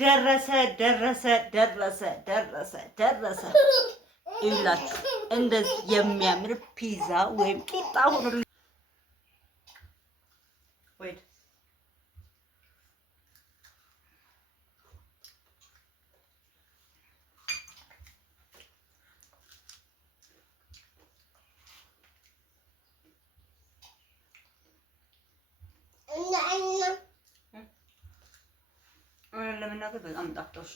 ደረሰ ይላችሁ እንደዚህ የሚያምር ፒዛ ወይም ቂጣ ሆኖ ወይ ለምናገር በጣም ጣፍጦሽ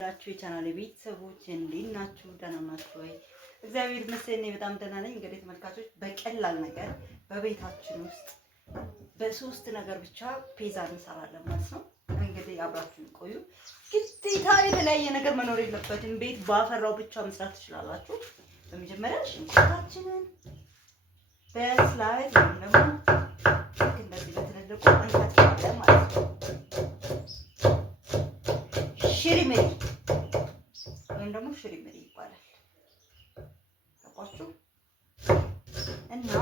ዳችሁ የቻናሌ ቤተሰቦች እንዴት ናችሁ? ደህና ናችሁ ወይ? እግዚአብሔር ይመስገን በጣም ደህና ነኝ። እንግዲህ ተመልካቾች በቀላል ነገር በቤታችን ውስጥ በሶስት ነገር ብቻ ፒዛ እንሰራለን ማለት ነው። እንግዲህ አብራችሁን ቆዩ። ግዴታ የተለያየ ነገር መኖር የለበትም። ቤት ባፈራው ብቻ መስራት ትችላላችሁ። በመጀመሪያ ሽንኩርታችንን በስላይድ ወይም ደግሞ እንደዚህ በትልልቁ እንከትፋለን ማለት ነው። ሽሪምሪ ወይም ደግሞ ሽሪምሪ ይባላል። ገባችሁ? እና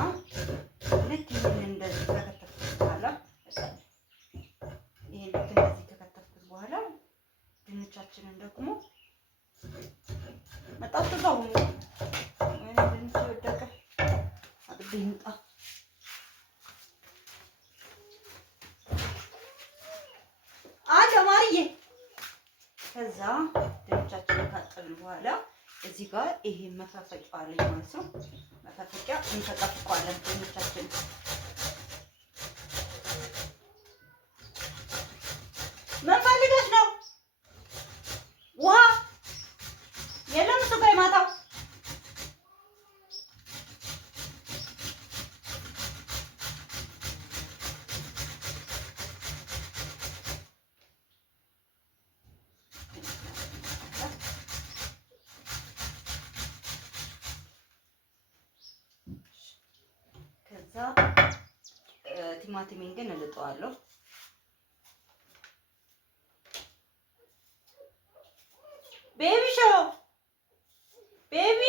ልክ ይሄን እንደዚህ ከከተፍኩት በኋላ ድንቻችንን ደግሞ መጣጥታው ድንች ወደቀ አጥቤ ይምጣ። ማርዬ ከዛ ድንቻችንን ካጠብን በኋላ እዚህ ጋር ይሄ መፈፈቂያ አለኝ ማለት ነው። መፈፈቂያ እንፈቀፍቀዋለን ድንቻችንን። ምን ፈልገሽ ነው? ውሃ የለም እሱ ጋር ይማታው። ከዛ ቲማቲሜን ግን እልጠዋለሁ። ቤቢ ሾው ቤቢ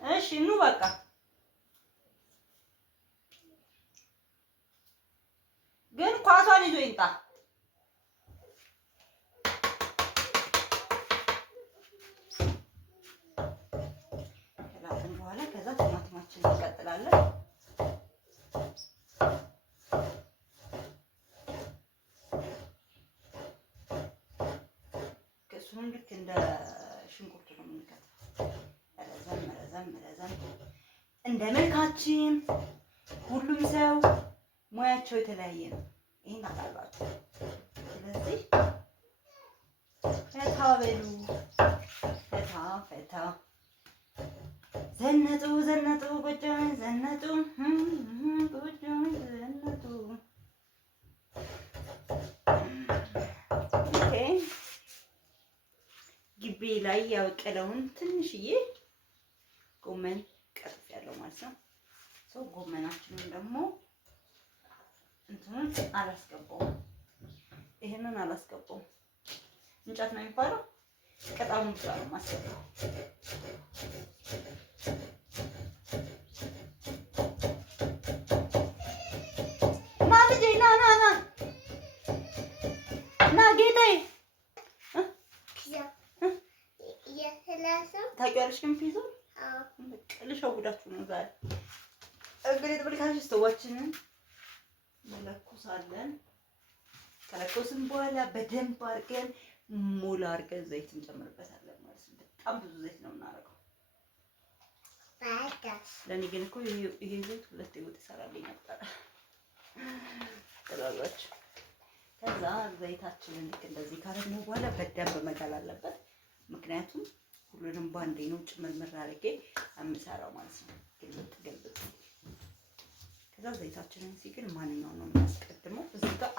እሺ ኑ በቃ ግን ኳሷን ይዞ ይምጣ። ከላጥን በኋላ ከዛ ቲማቲማችንን እንቀጥላለን። እሱን ልክ እንደ ሽንኩርት ነው የምንከተው። ረዘም እንደ መልካችን። ሁሉም ሰው ሙያቸው የተለያየ ነው። ይሄን ታውቃላችሁ። ስለዚህ ፈታ በሉ፣ ፈታ ዘነጡ ቁጭ ዘነጡ ቁጭ ዘነጡ። ኦኬ ግቢ ላይ ያበቀለውን ትንሽዬ ጎመን ቀጥፍ ያለው ማለት ነው። ሰው ጎመናችንን ደግሞ እንትኑን አላስገባውም። ይሄንን አላስገባውም። እንጨት ነው የሚባለው። ቅጠሉን ብቻ ነው የማስገባው። ማልጄ ና ጌታዬ ታውቂዋለሽ ግን ፒዛ ልሸውዳችሁ ነው ዛሬ። እንግዲህ ተመልካቾች ስቶቫችንን እንለኩሳለን። ከለኮስን በኋላ በደንብ አድርገን ሞላ አድርገን ዘይት እንጨምርበታለን ማለት ነው። በጣም ብዙ ዘይት ነው የምናደርገው። ለእኔ ግን እኮ ይሄ ዘይት ሁለት ወጥ ይሰራልኝ ነበረ። ተላላችሁ። ከዛ ዘይታችንን ልክ እንደዚህ ካደረግን በኋላ በደንብ መጋል አለበት። ምክንያቱም ሁሉንም ባንዴ ነው ጭምርምር አድርጌ የምሰራው ማለት ነው። ግልብጥ ከዛ ዘይታችንን ሲግል ማንኛውን ነው የምናስቀድመው። እዚህ ጋር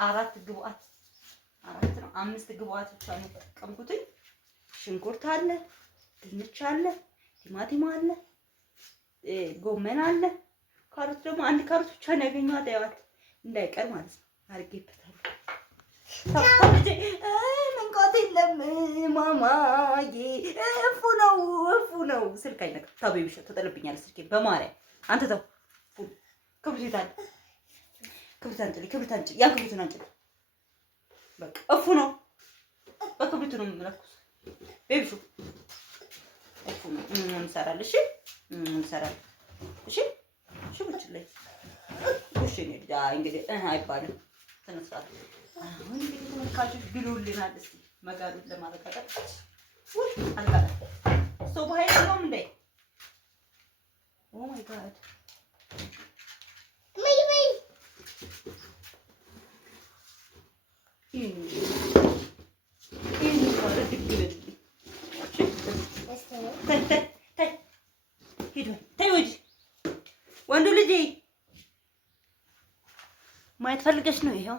አምስት ግብአት ብቻ ነው የተጠቀምኩት። ሽንኩርት አለ፣ ድንች አለ፣ ቲማቲም አለ፣ ጎመን አለ፣ ካሮት ደግሞ አንድ ካሮት ብቻ ነው ያገኘኋት። ያዋት እንዳይቀር ማለት ነው አድርጌበታለሁ። ታውቃለች መንቃት የለም ማማዬ። እፉ ነው ስልክ አይነካ ታቤ ብቻ ተጠልብኛል። ስልኬ በማርያም አንተ ተው ክብሪት አለ ክብሪት አንጭልኝ፣ ክብሪት አንጭልኝ፣ ያን ክብሪቱን አንጭልኝ። በቃ እፉ ነው፣ በክብሪቱ ነው የምለኩስ። ቤቢሹ እፉ ነው እንሰራለን። እሺ እንሰራለን። እሺ እሺ ብቻለኝ። እሺ እንግዲህ አይባልም ተነስራት። አሁን እንግዲህ ተመልካቾች ግሉልናል። እስኪ መጋሉን ለማረጋገጥ አልቃለ ስቶቭ ኃይል የለውም እንዴ? ኦ ማይ ጋድ ወንዱ ልጅ ማየት ፈልገሽ ነው? ይኸው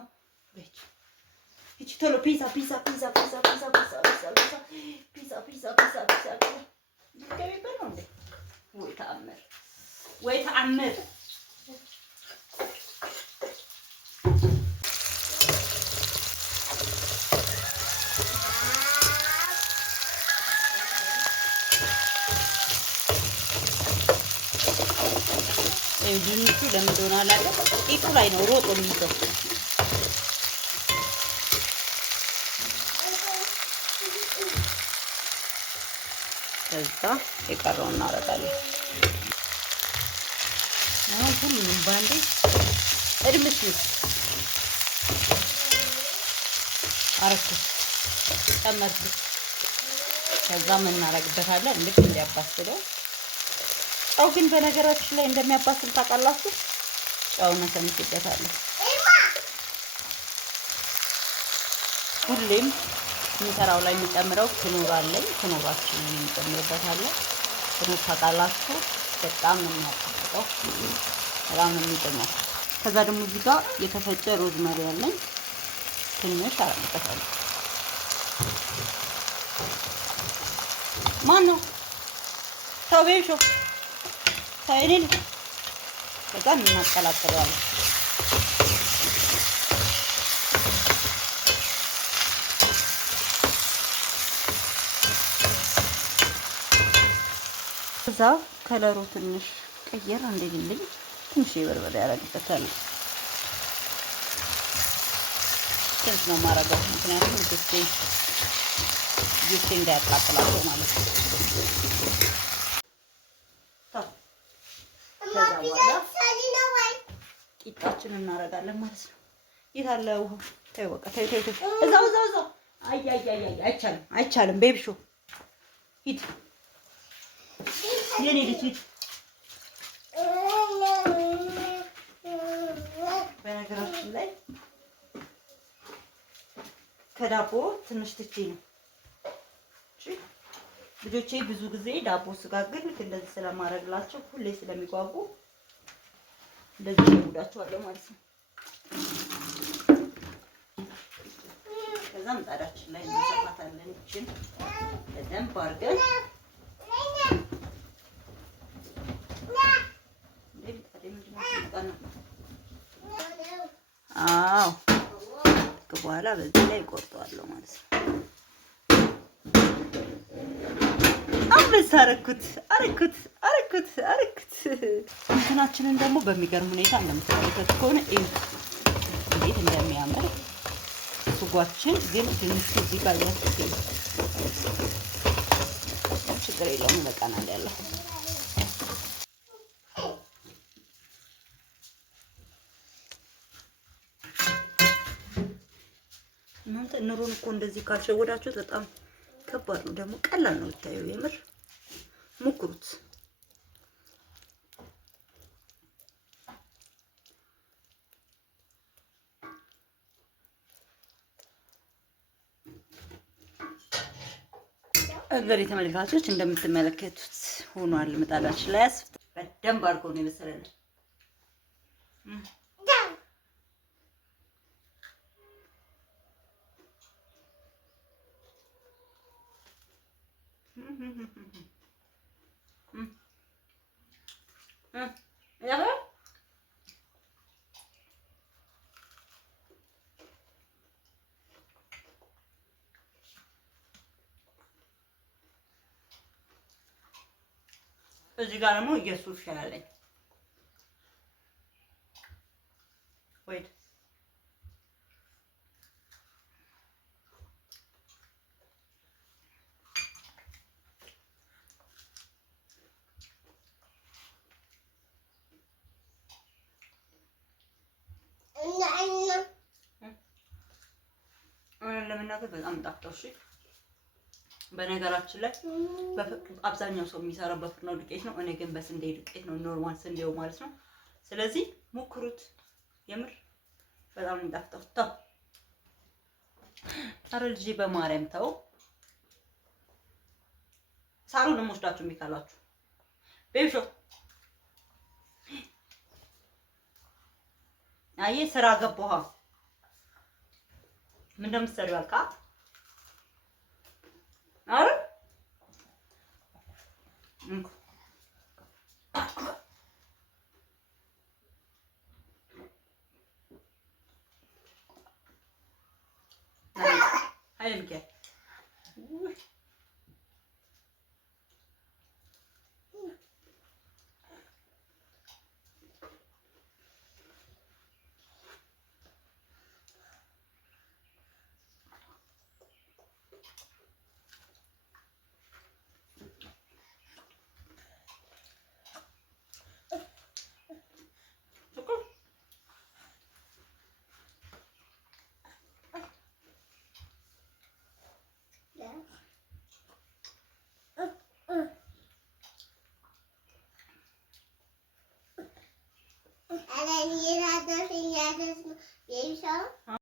ይቺ ቶሎ ፒዛ ፒዛ ፒዛ ፒዛ ፒዛ ፒዛ ፒዛ ፒዛ ፒዛ ፒዛ ፒዛ ልትገቢበት ነው እንዴ? ወይ ተአምር ወይ ተአምር! ድንቹ ለምን እንደሆነ አላውቅም። ቂጡ ላይ ነው ሮጦ የሚይዘው። ከዛ የቀረውን እናደርጋለን። አሁን ሁሉንም ባንዴ እድምስምስ አረኩት፣ ጨመርኩት። ከዛ ምን እናደርግበታለን? ልክ እንዲያባስለው። ጨው ግን በነገራችን ላይ እንደሚያባስል ታውቃላችሁ። ጨው ነሰንስበታለሁ። ሁሌም እንጀራው ላይ የሚጨምረው ክኖር አለኝ። ክኖራችንን እንጨምርበታለን። ክኖር ታውቃላችሁ፣ በጣም ነው የሚያጣፍጠው፣ በጣም ነው የሚጥመው። ከዛ ደግሞ እዚህ ጋር የተፈጨ ሮዝመሪ አለኝ፣ ትንሽ አረግበታለሁ። ማን ነው ሰው ቤሾ ሳይኔል? ከዛ እናቀላቅለዋለን። ከዛ ከለሩ ትንሽ ቀየር እንዲልልኝ ትንሽ የበርበሬ ያደርግበታል። ትንሽ ነው የማደርገው፣ ምክንያቱም ጁስቴ እንዳያቃጥላቸው ማለት ነው። ከዛ በኋላ ቂጣችንን እናደርጋለን ማለት ነው። የት አለ ውሃው? ተይው በቃ ተይው ተይው፣ እዛው እዛው እዛው። አይ አይቻልም አይቻልም። ቤቢሾ ሂድ፣ የኔ ልጅ ሂድ። በነገራችን ላይ ከዳቦ ትንሽ ትቼ ነው። እሺ ልጆቼ ብዙ ጊዜ ዳቦ ስጋግር ልክ እንደዚህ ስለማረግላቸው ሁሌ ስለሚጓጉ እንደዚህ እሸውዳቸዋለሁ ማለት ነው። ከዛ ምጣዳችን ላይ እናሰፋታለን። እችን በደንብ አድርገን አዎ በኋላ በዚህ ላይ ቆርጠዋለሁ ማለት ነው። አምስት አረኩት። እንትናችንን ደግሞ በሚገርም ሁኔታ እንደምትመለከቱ ከሆነ እንዴት እንደሚያምር ስጓችን ግን ትንሽ እዚህ ጋር ያስገኝ ችግር የለውም፣ ይበቃናል ያለው። እናንተ ኑሮን እኮ እንደዚህ ካልሸወዳችሁት በጣም ከባድ ነው። ደግሞ ቀላል ነው ብታየው፣ የምር ሞክሩት። እንግዲህ ተመልካቾች እንደምትመለከቱት ሆኗል። ምጣዳችን ላይ በደንብ አድርጎ ነው የበሰለልን። እዚህ ጋር ደግሞ ኢየሱስ ሻለኝ Wait. ለመናገር በጣም ጣፍጠው። እሺ በነገራችን ላይ አብዛኛው ሰው የሚሰራው በፍርኖ ዱቄት ነው። እኔ ግን በስንዴ ዱቄት ነው፣ ኖርማል ስንዴው ማለት ነው። ስለዚህ ሞክሩት። የምር በጣም የሚጣፍጠው። ተው ኧረ ልጄ በማርያም ተው። ሳሎንም ወስዳችሁ የሚካላችሁ ቤቢሾ አይ ስራ ገባሁ። ምን እንደምትሰሪው አልካ? አረ አይልከ